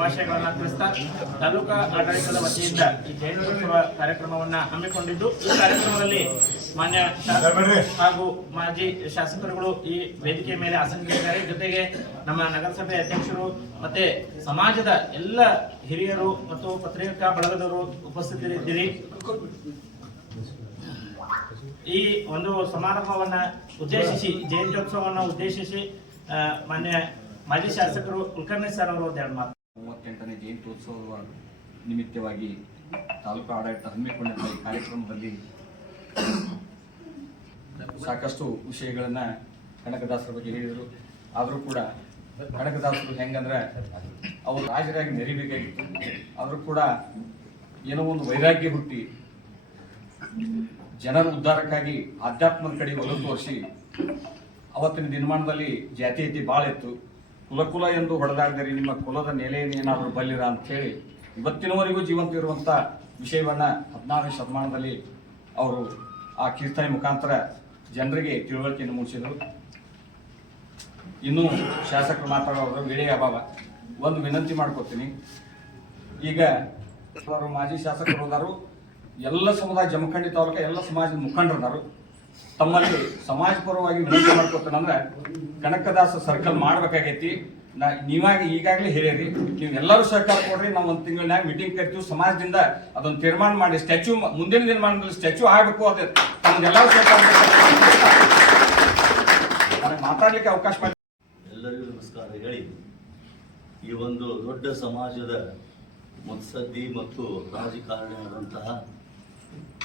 ಶುಭಾಶಯಗಳನ್ನ ತಿಳಿಸ್ತಾ ತಾಲೂಕಾ ಆಡಳಿತದ ವತಿಯಿಂದ ಈ ಜೈನೋತ್ಸವ ಕಾರ್ಯಕ್ರಮವನ್ನ ಹಮ್ಮಿಕೊಂಡಿದ್ದು ಈ ಕಾರ್ಯಕ್ರಮದಲ್ಲಿ ಮಾನ್ಯ ಶಾಸಕರು ಹಾಗೂ ಮಾಜಿ ಶಾಸಕರುಗಳು ಈ ವೇದಿಕೆ ಮೇಲೆ ಆಸಕ್ತಿಯಿದ್ದಾರೆ ಜೊತೆಗೆ ನಮ್ಮ ನಗರಸಭೆ ಅಧ್ಯಕ್ಷರು ಮತ್ತೆ ಸಮಾಜದ ಎಲ್ಲ ಹಿರಿಯರು ಮತ್ತು ಪತ್ರಿಕಾ ಬಳಗದವರು ಉಪಸ್ಥಿತರಿದ್ದೀರಿ. ಈ ಒಂದು ಸಮಾರಂಭವನ್ನ ಉದ್ದೇಶಿಸಿ ಜಯಂತ್ಯೋತ್ಸವವನ್ನು ಉದ್ದೇಶಿಸಿ ಮಾನ್ಯ ಮಾಜಿ ಶಾಸಕರು ಕುಲಕರ್ಣಿ ಸರ್ ಅವರು ಎರಡು ಮಾತು. ಜಯಂತ್ಯೋತ್ಸವ ನಿಮಿತ್ತವಾಗಿ ತಾಲೂಕು ಆಡಳಿತ ಹಮ್ಮಿಕೊಂಡಿರುವ ಕಾರ್ಯಕ್ರಮದಲ್ಲಿ ಸಾಕಷ್ಟು ವಿಷಯಗಳನ್ನ ಕನಕದಾಸರ ಬಗ್ಗೆ ಹೇಳಿದರು. ಆದರೂ ಕೂಡ ಕನಕದಾಸರು ಹೆಂಗಂದ್ರೆ ಅವರು ರಾಜರಾಗಿ ನೆರಿಬೇಕಾಗಿತ್ತು. ಆದರೂ ಕೂಡ ಏನೋ ಒಂದು ವೈರಾಗ್ಯ ಹುಟ್ಟಿ ಜನರ ಉದ್ಧಾರಕ್ಕಾಗಿ ಆಧ್ಯಾತ್ಮದ ಕಡೆ ಒಲವು ತೋರಿಸಿ ಅವತ್ತಿನ ದಿನಮಾನದಲ್ಲಿ ಜಾತೀಯತೆ ಭಾಳ ಇತ್ತು ಕುಲ ಕುಲ ಎಂದು ಹೊಡೆದಾಡಿದರೆ, ನಿಮ್ಮ ಕುಲದ ನೆಲೆಯನ್ನೇನಾದರೂ ಬಲ್ಲಿರ ಅಂತ ಹೇಳಿ ಇವತ್ತಿನವರೆಗೂ ಜೀವಂತ ಇರುವಂತ ವಿಷಯವನ್ನ ಹದಿನಾರನೇ ಶತಮಾನದಲ್ಲಿ ಅವರು ಆ ಕೀರ್ತನೆ ಮುಖಾಂತರ ಜನರಿಗೆ ತಿಳುವಳಿಕೆಯನ್ನು ಮೂಡಿಸಿದರು ಇನ್ನು ಶಾಸಕರು ಮಾತಾಡೋರು ವೇಳೆ ಅಭಾವ. ಒಂದು ವಿನಂತಿ ಮಾಡ್ಕೊತೀನಿ. ಈಗ ಮಾಜಿ ಶಾಸಕರು ಎಲ್ಲ ಸಮುದಾಯ ಜಮಖಂಡಿ ತಾಲೂಕ ಎಲ್ಲ ಸಮಾಜದ ಮುಖಂಡರದಾರು ತಮ್ಮಲ್ಲಿ ಸಮಾಜ ಪರವಾಗಿ ವಿನಂತಿ ಮಾಡ್ಕೊತಾನಂದ್ರೆ ಕನಕದಾಸ ಸರ್ಕಲ್ ಮಾಡ್ಬೇಕಾಗೈತಿ. ನಾ ನೀವಾಗಿ ಈಗಾಗಲೇ ಹೇಳಿರಿ ನೀವು ಎಲ್ಲರೂ ಸಹಕಾರ ಕೊಡ್ರಿ, ನಾವು ಒಂದು ತಿಂಗಳನ್ಯಾಗ ಮೀಟಿಂಗ್ ಕರಿತೀವಿ. ಸಮಾಜದಿಂದ ಅದೊಂದು ತೀರ್ಮಾನ ಮಾಡಿ ಸ್ಟ್ಯಾಚ್ಯೂ ಮುಂದಿನ ನಿರ್ಮಾಣದಲ್ಲಿ ಸ್ಟ್ಯಾಚ್ಯೂ ಆಗಬೇಕು ಅದೇ. ತಮ್ಗೆಲ್ಲರೂ ಸಹಕಾರ ಮಾತಾಡ್ಲಿಕ್ಕೆ ಅವಕಾಶ ಎಲ್ಲರಿಗೂ ನಮಸ್ಕಾರ. ಹೇಳಿ, ಈ ಒಂದು ದೊಡ್ಡ ಸಮಾಜದ ಮುತ್ಸದ್ದಿ ಮತ್ತು ರಾಜಕಾರಣಿಯಾದಂತಹ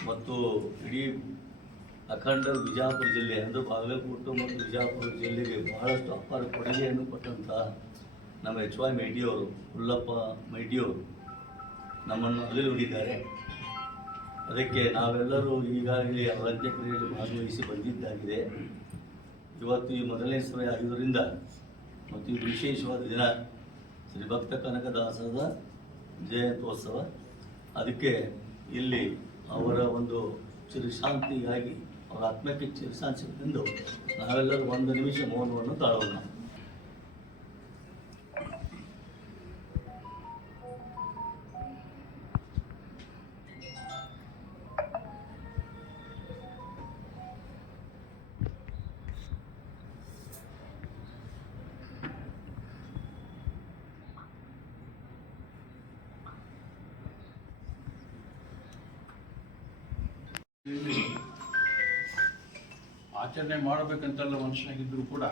ಮತ್ತು ಇಡೀ ಅಖಂಡ ಬಿಜಾಪುರ ಜಿಲ್ಲೆ, ಅಂದರೆ ಬಾಗಲಕೋಟು ಮತ್ತು ಬಿಜಾಪುರ ಜಿಲ್ಲೆಗೆ ಬಹಳಷ್ಟು ಅಪಾರ ಕೊಡುಗೆಯನ್ನು ಕೊಟ್ಟಂತಹ ನಮ್ಮ ಎಚ್ ವೈ ಮೈಡಿಯವರು ಹುಲ್ಲಪ್ಪ ಮೈಡಿಯವರು ನಮ್ಮನ್ನು ಅಲ್ಲಿರುಡಿದ್ದಾರೆ ಅದಕ್ಕೆ ನಾವೆಲ್ಲರೂ ಈಗಾಗಲೇ ಅವರ ಅಂತ್ಯಕ್ರಿಯೆಯಲ್ಲಿ ಭಾಗವಹಿಸಿ ಬಂದಿದ್ದಾಗಿದೆ. ಇವತ್ತು ಈ ಮೊದಲನೇ ಸಭೆ ಆಗಿದ್ದರಿಂದ ಮತ್ತು ಇದು ವಿಶೇಷವಾದ ದಿನ ಶ್ರೀ ಭಕ್ತ ಕನಕದಾಸದ ಜಯಂತ್ಯೋತ್ಸವ. ಅದಕ್ಕೆ ಇಲ್ಲಿ ಅವರ ಒಂದು ಚಿರಶಾಂತಿಗಾಗಿ ಅವರ ಆತ್ಮಕ್ಕೆ ಚಿರಶಾಂತಿ ಸಿಗಲೆಂದು ನಾವೆಲ್ಲರೂ ಒಂದು ನಿಮಿಷ ಮೌನವನ್ನು ತಾಳೋಣ ಇಲ್ಲಿ ಆಚರಣೆ ಮಾಡಬೇಕಂತೆಲ್ಲ ಮನುಷ್ಯನಾಗಿದ್ದರೂ ಕೂಡ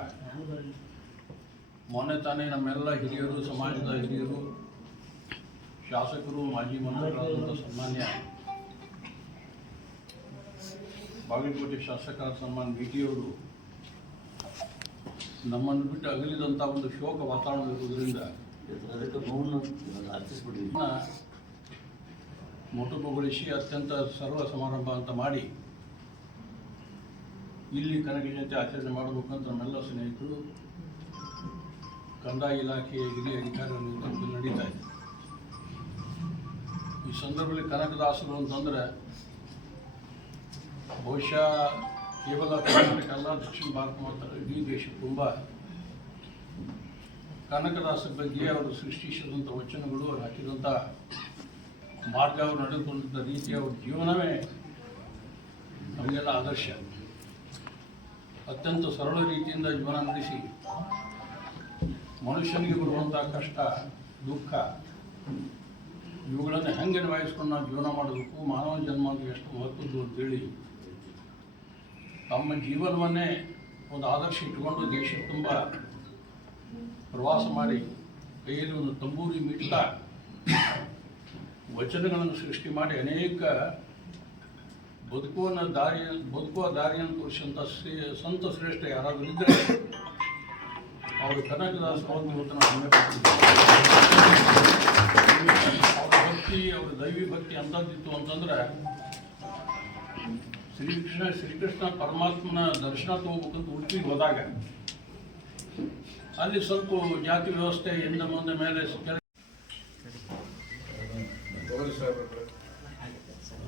ಮೊನ್ನೆ ತಾನೇ ನಮ್ಮೆಲ್ಲ ಹಿರಿಯರು, ಸಮಾಜದ ಹಿರಿಯರು, ಶಾಸಕರು, ಮಾಜಿ ಮಂತ್ರಿಗಳಾದಂಥ ಸನ್ಮಾನ್ಯ ಬಾಗಲಕೋಟೆ ಶಾಸಕರ ಸನ್ಮಾನ್ ಬಿಟಿಯವರು ನಮ್ಮನ್ನು ಬಿಟ್ಟು ಅಗಲಿದಂಥ ಒಂದು ಶೋಕ ವಾತಾವರಣ ಇರುವುದರಿಂದ ಮೊಟಕುಗೊಳಿಸಿ ಅತ್ಯಂತ ಸರ್ವ ಸಮಾರಂಭ ಅಂತ ಮಾಡಿ ಇಲ್ಲಿ ಕನಕ ಜಯಂತಿ ಆಚರಣೆ ಮಾಡಬೇಕಂತ ನಮ್ಮೆಲ್ಲ ಸ್ನೇಹಿತರು ಕಂದಾಯ ಇಲಾಖೆಯ ಹಿರಿಯ ಅಧಿಕಾರಿಗಳ ನೇತೃತ್ವದಲ್ಲಿ ನಡೀತಾ ಇದೆ. ಈ ಸಂದರ್ಭದಲ್ಲಿ ಕನಕದಾಸರು ಅಂತಂದ್ರೆ ಬಹುಶಃ ಕೇವಲ ಕರ್ನಾಟಕ ಅಲ್ಲ, ದಕ್ಷಿಣ ಭಾರತ ಮಾತ್ರ, ಇಡೀ ದೇಶ ತುಂಬ. ಕನಕದಾಸರ ಬಗ್ಗೆ ಅವರು ಸೃಷ್ಟಿಸಿದಂಥ ವಚನಗಳು, ಅವ್ರು ಹಾಕಿದಂಥ ಮಾರ್ಗ, ಅವರು ನಡೆದುಕೊಂಡಿದ್ದ ರೀತಿ ಅವ್ರ ಜೀವನವೇ ನಮಗೆಲ್ಲ ಆದರ್ಶ. ಅತ್ಯಂತ ಸರಳ ರೀತಿಯಿಂದ ಜೀವನ ನಡೆಸಿ ಮನುಷ್ಯನಿಗೆ ಬರುವಂಥ ಕಷ್ಟ, ದುಃಖ, ಇವುಗಳನ್ನು ಹೆಂಗೆ ನಿಭಾಯಿಸ್ಕೊಂಡು ನಾವು ಜೀವನ ಮಾಡಬೇಕು ಮಾನವ ಜನ್ಮ ಎಷ್ಟು ಮಹತ್ವದ್ದು ಅಂತೇಳಿ ತಮ್ಮ ಜೀವನವನ್ನೇ ಒಂದು ಆದರ್ಶ ಇಟ್ಟುಕೊಂಡು ದೇಶ ತುಂಬ ಪ್ರವಾಸ ಮಾಡಿ ಕೈಯಲ್ಲಿ ಒಂದು ತಂಬೂರಿ ಮೀಟ್ಲಾ ವಚನಗಳನ್ನು ಸೃಷ್ಟಿ ಮಾಡಿ ಅನೇಕ ಬದುಕುವನ್ನ ದಾರಿ, ಬದುಕುವ ದಾರಿಯನ್ನು ತೋರಿಸಿದಂಥ ಶ್ರೀ, ಸಂತ ಶ್ರೇಷ್ಠ ಯಾರಾದರೂ ಇದ್ದರೆ ಅವರು ಕನಕದಾಸ ನಾವು ಅವರ ಭಕ್ತಿ, ಅವರ ದೈವಿ ಭಕ್ತಿ ಅಂತದ್ದಿತ್ತು ಅಂತಂದ್ರೆ ಶ್ರೀಕೃಷ್ಣ ಶ್ರೀಕೃಷ್ಣ ಪರಮಾತ್ಮನ ದರ್ಶನ ತಗೋಬೇಕಂತ ಉಡುಪಿಗೆ ಹೋದಾಗ ಅಲ್ಲಿ ಸ್ವಲ್ಪ ಜಾತಿ ವ್ಯವಸ್ಥೆ ಹಿಂದೆ ಮುಂದೆ ಮೇಲೆ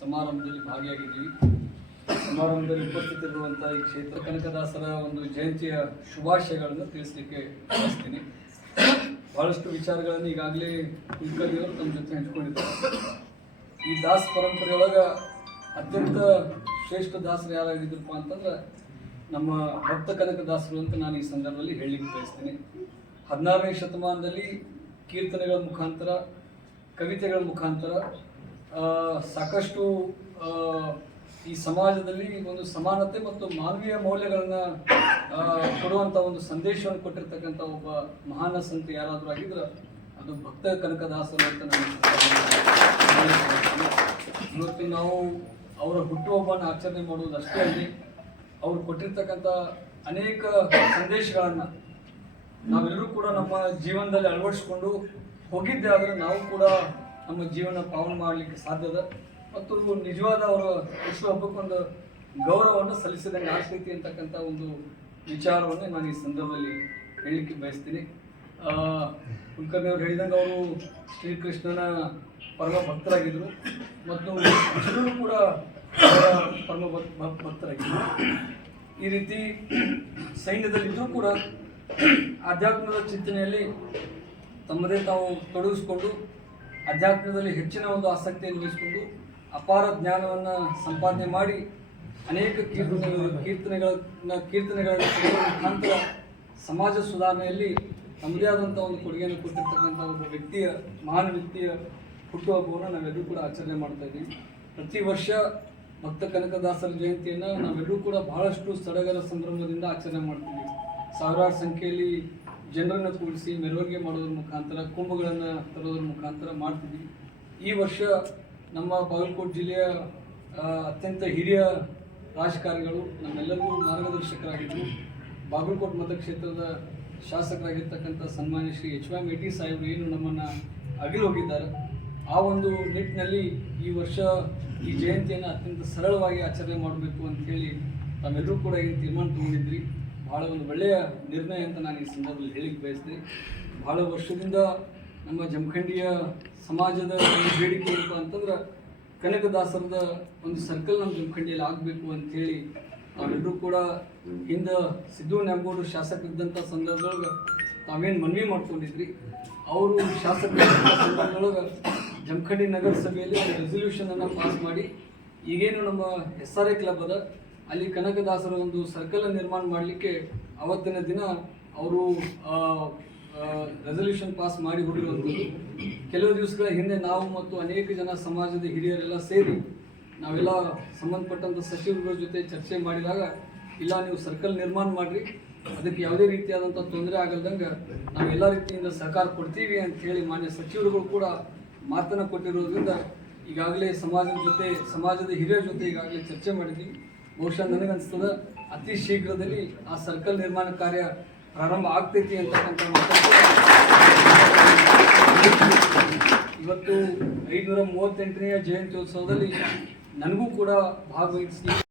ಸಮಾರಂಭದಲ್ಲಿ ಭಾಗಿಯಾಗಿದ್ದೀವಿ. ಸಮಾರಂಭದಲ್ಲಿ ಉಪಸ್ಥಿತರಿರುವಂಥ ಈ ಕ್ಷೇತ್ರ ಕನಕದಾಸರ ಒಂದು ಜಯಂತಿಯ ಶುಭಾಶಯಗಳನ್ನು ತಿಳಿಸಲಿಕ್ಕೆ ಬಯಸ್ತೀನಿ. ಬಹಳಷ್ಟು ವಿಚಾರಗಳನ್ನು ಈಗಾಗಲೇ ಕುಲಕರ್ಣಿಯವರು ತಮ್ಮ ಜೊತೆ ಹಂಚ್ಕೊಂಡಿದ್ದಾರೆ. ಈ ದಾಸ ಪರಂಪರೆಯೊಳಗೆ ಅತ್ಯಂತ ಶ್ರೇಷ್ಠ ದಾಸರು ಯಾರಾಗಿದ್ರಪ್ಪ ಅಂತಂದ್ರೆ ನಮ್ಮ ಭಕ್ತ ಕನಕದಾಸರು ಅಂತ ನಾನು ಈ ಸಂದರ್ಭದಲ್ಲಿ ಹೇಳಲಿಕ್ಕೆ ಬಯಸ್ತೀನಿ. ಹದಿನಾರನೇ ಶತಮಾನದಲ್ಲಿ ಕೀರ್ತನೆಗಳ ಮುಖಾಂತರ ಕವಿತೆಗಳ ಮುಖಾಂತರ ಸಾಕಷ್ಟು ಈ ಸಮಾಜದಲ್ಲಿ ಒಂದು ಸಮಾನತೆ ಮತ್ತು ಮಾನವೀಯ ಮೌಲ್ಯಗಳನ್ನು ಕೊಡುವಂಥ ಒಂದು ಸಂದೇಶವನ್ನು ಕೊಟ್ಟಿರ್ತಕ್ಕಂಥ ಒಬ್ಬ ಮಹಾನ ಸಂತ ಯಾರಾದರೂ ಆಗಿದ್ರೆ ಅದು ಭಕ್ತ ಕನಕದಾಸರು ಅಂತ ಇವತ್ತು ನಾವು ಅವರ ಹುಟ್ಟುಹಬ್ಬನ ಆಚರಣೆ ಮಾಡುವುದು ಅಷ್ಟೇ ಅಲ್ಲಿ ಅವ್ರು ಕೊಟ್ಟಿರ್ತಕ್ಕಂಥ ಅನೇಕ ಸಂದೇಶಗಳನ್ನು ನಾವೆಲ್ಲರೂ ಕೂಡ ನಮ್ಮ ಜೀವನದಲ್ಲಿ ಅಳವಡಿಸ್ಕೊಂಡು ಹೋಗಿದ್ದೆ, ಆದರೆ ನಾವು ಕೂಡ ನಮ್ಮ ಜೀವನ ಪಾವನ ಮಾಡಲಿಕ್ಕೆ ಸಾಧ್ಯದ ಮತ್ತು ನಿಜವಾದ ಅವರು ವಿಶ್ವ ಹುಟ್ಟುಹಬ್ಬಕ್ಕೊಂದು ಗೌರವವನ್ನು ಸಲ್ಲಿಸಿದಂಗೆ ಆಸಕ್ತಿ ಅಂತಕ್ಕಂಥ ಒಂದು ವಿಚಾರವನ್ನು ನಾನು ಈ ಸಂದರ್ಭದಲ್ಲಿ ಹೇಳಲಿಕ್ಕೆ ಬಯಸ್ತೀನಿ. ಕುಲಕರ್ಣಿ ಅವರು ಹೇಳಿದಂಗೆ ಅವರು ಶ್ರೀಕೃಷ್ಣನ ಪರಮ ಭಕ್ತರಾಗಿದ್ದರು. ಮತ್ತು ವಿಷ್ಣುವು ಕೂಡ ಪರಮ ಭಕ್- ಭಕ್ತರಾಗಿದ್ದರು. ಈ ರೀತಿ ಸೈನ್ಯದಲ್ಲಿದ್ದರೂ ಕೂಡ ಆಧ್ಯಾತ್ಮದ ಚಿಂತನೆಯಲ್ಲಿ ತಮ್ಮದೇ ತಾವು ತೊಡಗಿಸ್ಕೊಂಡು ಅಧ್ಯಾತ್ಮದಲ್ಲಿ ಹೆಚ್ಚಿನ ಒಂದು ಆಸಕ್ತಿಯನ್ನು ವಹಿಸಿಕೊಂಡು ಅಪಾರ ಜ್ಞಾನವನ್ನು ಸಂಪಾದನೆ ಮಾಡಿ ಅನೇಕ ಕೀರ್ತನೆಗಳು ಕೀರ್ತನೆಗಳನ್ನ ಕೊಡುವ ಮುಖಾಂತರ ಸಮಾಜ ಸುಧಾರಣೆಯಲ್ಲಿ ತಮ್ಮದೇ ಆದಂಥ ಒಂದು ಕೊಡುಗೆಯನ್ನು ಕೊಟ್ಟಿರ್ತಕ್ಕಂಥ ಒಬ್ಬ ವ್ಯಕ್ತಿಯ, ಮಹಾನ್ ವ್ಯಕ್ತಿಯ ಹುಟ್ಟುಹಬ್ಬವನ್ನು ನಾವೆಲ್ಲರೂ ಕೂಡ ಆಚರಣೆ ಮಾಡ್ತಾ ಇದ್ದೀವಿ. ಪ್ರತಿ ವರ್ಷ ಭಕ್ತ ಕನಕದಾಸರ ಜಯಂತಿಯನ್ನು ನಾವೆಲ್ಲರೂ ಕೂಡ ಬಹಳಷ್ಟು ಸಡಗರ ಸಂಭ್ರಮದಿಂದ ಆಚರಣೆ ಮಾಡ್ತೀವಿ. ಸಾವಿರಾರು ಸಂಖ್ಯೆಯಲ್ಲಿ ಜನರನ್ನು ಕೂಡಿಸಿ ಮೆರವಣಿಗೆ ಮಾಡೋದ್ರ ಮುಖಾಂತರ ಕುಂಭಗಳನ್ನು ತರೋದ್ರ ಮುಖಾಂತರ ಮಾಡ್ತೀವಿ. ಈ ವರ್ಷ ನಮ್ಮ ಬಾಗಲಕೋಟೆ ಜಿಲ್ಲೆಯ ಅತ್ಯಂತ ಹಿರಿಯ ರಾಜಕಾರಣಿಗಳು ನಮ್ಮೆಲ್ಲರಿಗೂ ಮಾರ್ಗದರ್ಶಕರಾಗಿದ್ದರು ಬಾಗಲಕೋಟೆ ಮತಕ್ಷೇತ್ರದ ಶಾಸಕರಾಗಿರ್ತಕ್ಕಂಥ ಸನ್ಮಾನ್ಯ ಶ್ರೀ ಎಚ್ ವೈ ಮೇಟಿ ಸಾಹೇಬರು ಏನು ನಮ್ಮನ್ನು ಅಗಿಲು ಹೋಗಿದ್ದಾರೆ. ಆ ಒಂದು ನಿಟ್ಟಿನಲ್ಲಿ ಈ ವರ್ಷ ಈ ಜಯಂತಿಯನ್ನು ಅತ್ಯಂತ ಸರಳವಾಗಿ ಆಚರಣೆ ಮಾಡಬೇಕು ಅಂತ ಹೇಳಿ ತಾವೆಲ್ಲರೂ ಕೂಡ ಏನು ತೀರ್ಮಾನ ತಗೊಂಡಿದ್ರಿ. ಬಹಳ ಒಂದು ಒಳ್ಳೆಯ ನಿರ್ಣಯ ಅಂತ ನಾನು ಈ ಸಂದರ್ಭದಲ್ಲಿ ಹೇಳಿಕ್ಕೆ ಬಯಸ್ತೀನಿ ಬಹಳ ವರ್ಷದಿಂದ ನಮ್ಮ ಜಮಖಂಡಿಯ ಸಮಾಜದ ಒಂದು ಬೇಡಿಕೆ ಏನಪ್ಪ ಅಂತಂದ್ರೆ ಕನಕದಾಸರದ ಒಂದು ಸರ್ಕಲ್ ನಮ್ಮ ಜಮಖಂಡಿಯಲ್ಲಿ ಆಗಬೇಕು ಅಂತ ಹೇಳಿ ನಾವೆಲ್ಲರೂ ಕೂಡ ಹಿಂದೆ ಸಿದ್ದು ನ್ಯಾಮಗೌಡರು ಶಾಸಕರಿದ್ದಂಥ ಸಂದರ್ಭದೊಳಗೆ ತಾವೇನು ಮನವಿ ಮಾಡ್ಕೊಂಡಿದ್ರಿ? ಅವರು ಶಾಸಕರ ಸಂದರ್ಭದೊಳಗೆ ಜಮಖಂಡಿ ನಗರಸಭೆಯಲ್ಲಿ ರೆಸೊಲ್ಯೂಷನನ್ನು ಪಾಸ್ ಮಾಡಿ, ಈಗೇನು ನಮ್ಮ ಎಸ್ ಆರ್ ಐ ಕ್ಲಬ್ ಅದ ಅಲ್ಲಿ ಕನಕದಾಸರ ಒಂದು ಸರ್ಕಲ್ ನಿರ್ಮಾಣ ಮಾಡಲಿಕ್ಕೆ ಅವತ್ತಿನ ದಿನ ಅವರು ರೆಸಲ್ಯೂಷನ್ ಪಾಸ್ ಮಾಡಿ ಹೋಗಿರುವಂಥದ್ದು ಕೆಲವು ದಿವಸಗಳ ಹಿಂದೆ ನಾವು ಮತ್ತು ಅನೇಕ ಜನ ಸಮಾಜದ ಹಿರಿಯರೆಲ್ಲ ಸೇರಿ ನಾವೆಲ್ಲ ಸಂಬಂಧಪಟ್ಟಂಥ ಸಚಿವರ ಜೊತೆ ಚರ್ಚೆ ಮಾಡಿದಾಗ, ಇಲ್ಲ, ನೀವು ಸರ್ಕಲ್ ನಿರ್ಮಾಣ ಮಾಡಿರಿ. ಅದಕ್ಕೆ ಯಾವುದೇ ರೀತಿಯಾದಂಥ ತೊಂದರೆ ಆಗಲ್ದಂಗೆ ನಾವು ಎಲ್ಲ ರೀತಿಯಿಂದ ಸಹಕಾರ ಕೊಡ್ತೀವಿ ಅಂತ ಹೇಳಿ ಮಾನ್ಯ ಸಚಿವರುಗಳು ಕೂಡ ಮಾತನ್ನು ಕೊಟ್ಟಿರೋದ್ರಿಂದ ಈಗಾಗಲೇ ಸಮಾಜದ ಜೊತೆ, ಸಮಾಜದ ಹಿರಿಯರ ಜೊತೆ ಈಗಾಗಲೇ ಚರ್ಚೆ ಮಾಡಿದ್ವಿ. ಬಹುಶಃ ನನಗನ್ಸ್ತದ ಅತಿ ಶೀಘ್ರದಲ್ಲಿ ಆ ಸರ್ಕಲ್ ನಿರ್ಮಾಣ ಕಾರ್ಯ ಪ್ರಾರಂಭ ಆಗ್ತೈತಿ ಅಂತಕ್ಕಂಥ ಇವತ್ತು ಐದುನೂರ ಮೂವತ್ತೆಂಟನೆಯ ಜಯಂತ್ಯೋತ್ಸವದಲ್ಲಿ ನನಗೂ ಕೂಡ ಭಾಗವಹಿಸಿ